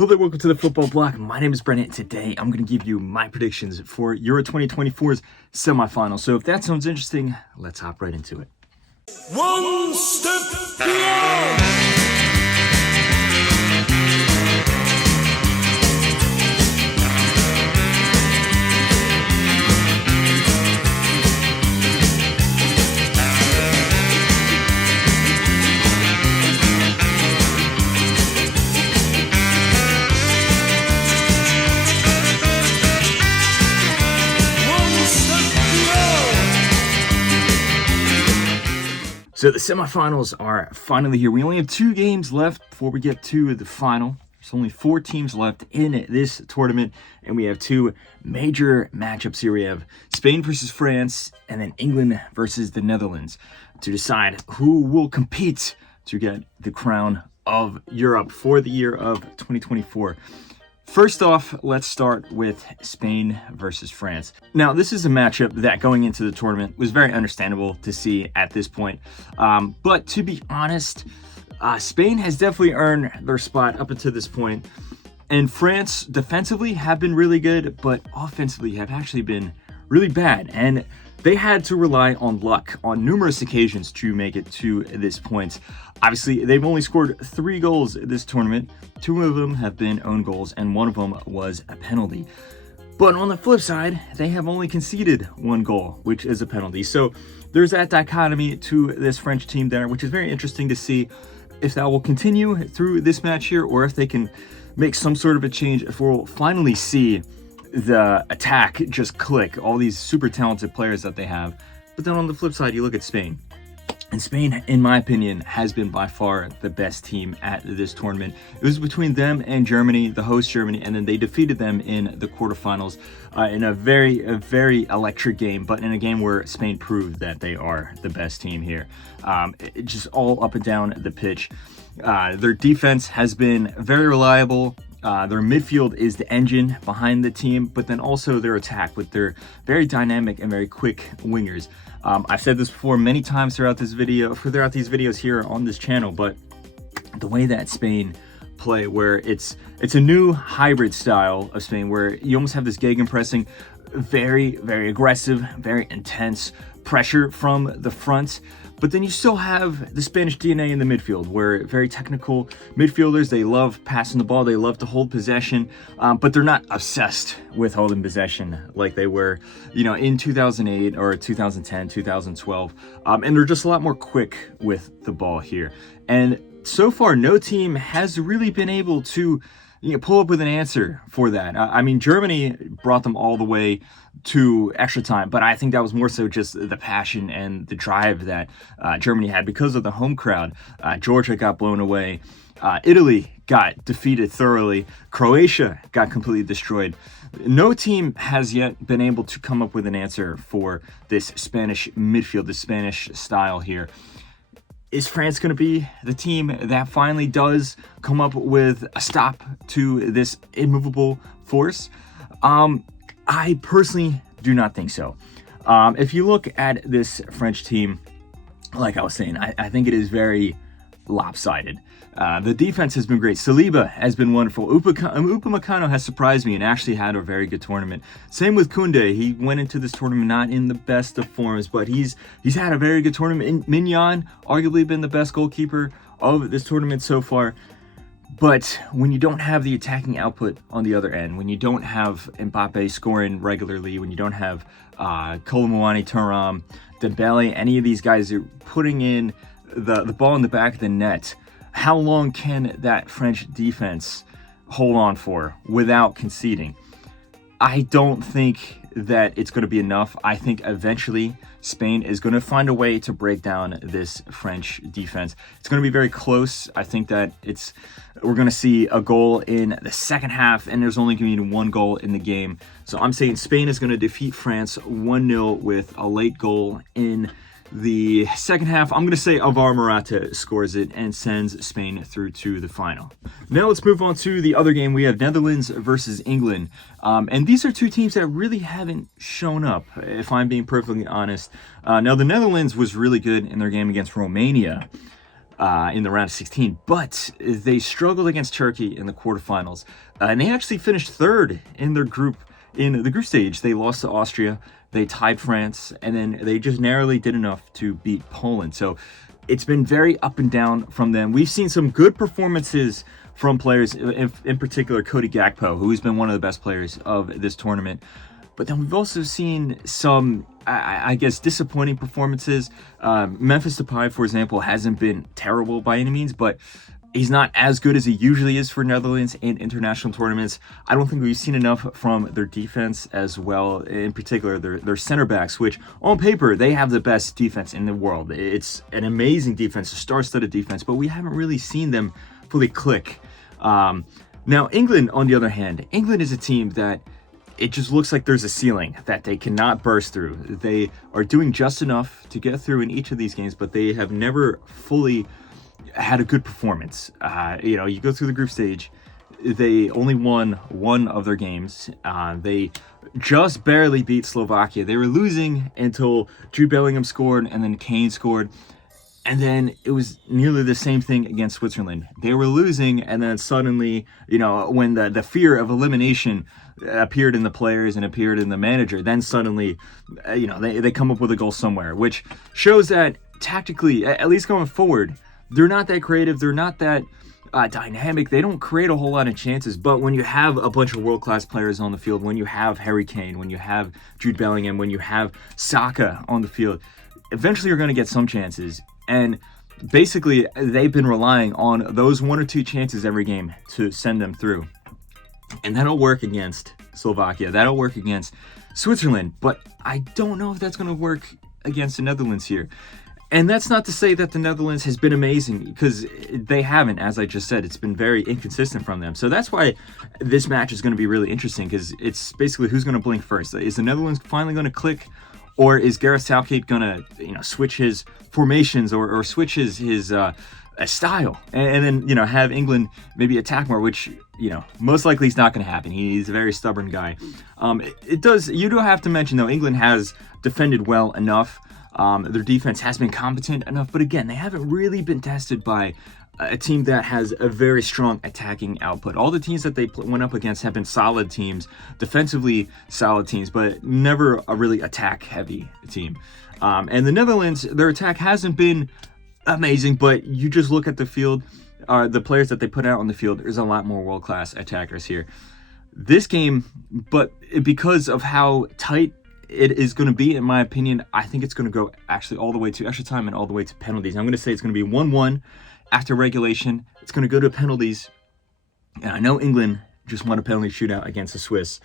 Hello there, welcome to the Football Bloc. My name is Brennan. Today, I'm going to give you my predictions for Euro 2024's semifinals. So if that sounds interesting, let's hop right into it. One step beyond. So the semifinals are finally here. We only have 2 games left before we get to the final. There's only 4 teams left in this tournament, and we have 2 major matchups here. We have Spain versus France, and then England versus the Netherlands to decide who will compete to get the crown of Europe for the year of 2024. First off, let's start with Spain versus France. Now, this is a matchup that going into the tournament was very understandable to see at this point. But to be honest, Spain has definitely earned their spot up until this point. And France defensively have been really good, but offensively have actually been really bad. And they had to rely on luck on numerous occasions to make it to this point. Obviously, they've only scored 3 goals this tournament. 2 of them have been own goals, and 1 of them was a penalty. But on the flip side, they have only conceded 1 goal, which is a penalty. So there's that dichotomy to this French team there, which is very interesting to see if that will continue through this match here, or if they can make some sort of a change, if we'll finally see the attack just click, all these super talented players that they have. But then on the flip side, you look at Spain. And Spain, in my opinion, has been by far the best team at this tournament. It was between them and Germany, the host Germany, and then they defeated them in the quarterfinals in a very electric game, but in a game where Spain proved that they are the best team here. Just all up and down the pitch. Their defense has been very reliable. Their midfield is the engine behind the team, but then also their attack with their very dynamic and very quick wingers. I've said this before many times throughout these videos here on this channel, but the way that Spain play, where it's a new hybrid style of Spain, where you almost have this gegenpressing, very aggressive, very intense pressure from the front. But then you still have the Spanish DNA in the midfield, where very technical midfielders, they love passing the ball, they love to hold possession, but they're not obsessed with holding possession like they were, in 2008 or 2010, 2012. And they're just a lot more quick with the ball here. And so far, no team has really been able to pull up with an answer for that. I mean, Germany brought them all the way to extra time, but I think that was more so just the passion and the drive that Germany had because of the home crowd. Georgia got blown away. Italy got defeated thoroughly. Croatia got completely destroyed. No team has yet been able to come up with an answer for this Spanish midfield, the Spanish style here. Is France going to be the team that finally does come up with a stop to this immovable force? I personally do not think so. If you look at this French team, like I was saying, I think it is very lopsided. The defense has been great. Saliba has been wonderful. Upamecano has surprised me and actually had a very good tournament. Same with Koundé. He went into this tournament not in the best of forms, but he's had a very good tournament. Mignon, arguably been the best goalkeeper of this tournament so far. But when you don't have the attacking output on the other end, when you don't have Mbappe scoring regularly, when you don't have Kolo Muani, Thuram, Dembele, any of these guys are putting in the ball in the back of the net, how long can that French defense hold on for without conceding? I don't think that it's going to be enough. I think eventually Spain is going to find a way to break down this French defense. It's going to be very close. I think that we're going to see a goal in the second half, and there's only going to be 1 goal in the game. So I'm saying Spain is going to defeat France 1-0 with a late goal in the second half. I'm going to say Alvaro Morata scores it and sends Spain through to the final. Now let's move on to the other game. We have Netherlands versus England. And these are 2 teams that really haven't shown up, if I'm being perfectly honest. Now, the Netherlands was really good in their game against Romania. in the round of 16, but they struggled against Turkey in the quarterfinals, and they actually finished third in their group. In the group stage, they lost to Austria, they tied France, and then they just narrowly did enough to beat Poland. So it's been very up and down from them. We've seen some good performances from players, in particular Cody Gakpo, who's been one of the best players of this tournament. But then we've also seen some, I guess, disappointing performances. Memphis Depay, for example, hasn't been terrible by any means, but he's not as good as he usually is for Netherlands in international tournaments. I don't think we've seen enough from their defense as well, in particular their center backs, which on paper, they have the best defense in the world. It's an amazing defense, a star-studded defense, but we haven't really seen them fully click. Now, England, on the other hand, England is a team that it just looks like there's a ceiling that they cannot burst through. They are doing just enough to get through in each of these games, but they have never fully had a good performance. You go through the group stage, they only won one of their games. They just barely beat Slovakia. They were losing until Jude Bellingham scored and then Kane scored. And then it was nearly the same thing against Switzerland. They were losing, and then suddenly, when the fear of elimination appeared in the players and appeared in the manager, then suddenly, they come up with a goal somewhere, which shows that tactically, at least going forward, they're not that creative. They're not that dynamic. They don't create a whole lot of chances. But when you have a bunch of world-class players on the field, when you have Harry Kane, when you have Jude Bellingham, when you have Saka on the field, eventually you're going to get some chances. And basically, they've been relying on those one or two chances every game to send them through. And that'll work against Slovakia. That'll work against Switzerland. But I don't know if that's going to work against the Netherlands here. And that's not to say that the Netherlands has been amazing, because they haven't, as I just said. It's been very inconsistent from them. So that's why this match is going to be really interesting, because it's basically who's going to blink first. Is the Netherlands finally going to click? Or is Gareth Southgate gonna, switch his formations or switch his style, and then have England maybe attack more, which most likely is not going to happen. He's a very stubborn guy. You do have to mention though, England has defended well enough. Their defense has been competent enough, but again, they haven't really been tested by a team that has a very strong attacking output. All the teams that they went up against have been solid teams, defensively solid teams, but never a really attack-heavy team. And the Netherlands, their attack hasn't been amazing, but you just look at the field, the players that they put out on the field, there's a lot more world-class attackers here. This game, but because of how tight it is going to be, in my opinion, I think it's going to go actually all the way to extra time and all the way to penalties. I'm going to say it's going to be 1-1 after regulation. It's going to go to penalties. And I know England just won a penalty shootout against the Swiss,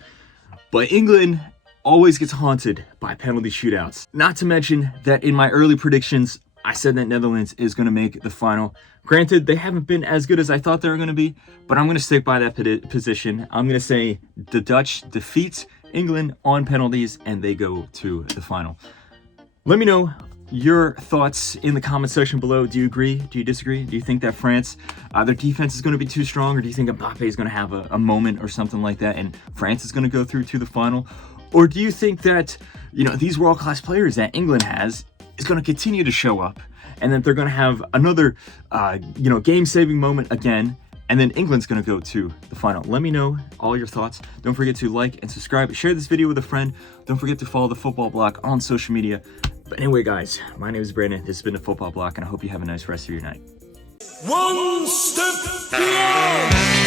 but England always gets haunted by penalty shootouts. Not to mention that in my early predictions, I said that Netherlands is going to make the final. Granted, they haven't been as good as I thought they were going to be, but I'm going to stick by that position. I'm going to say the Dutch defeat England on penalties, and they go to the final. Let me know your thoughts in the comment section below. Do you agree? Do you disagree? Do you think that France, their defense is going to be too strong? Or do you think Mbappe is going to have a moment or something like that, and France is going to go through to the final? Or do you think that, these world-class players that England has is going to continue to show up, and then they're going to have another, game-saving moment again, and then England's going to go to the final? Let me know all your thoughts. Don't forget to like and subscribe. Share this video with a friend. Don't forget to follow the Football Bloc on social media. But anyway, guys, my name is Brandon. This has been the Football Bloc, and I hope you have a nice rest of your night. One step beyond.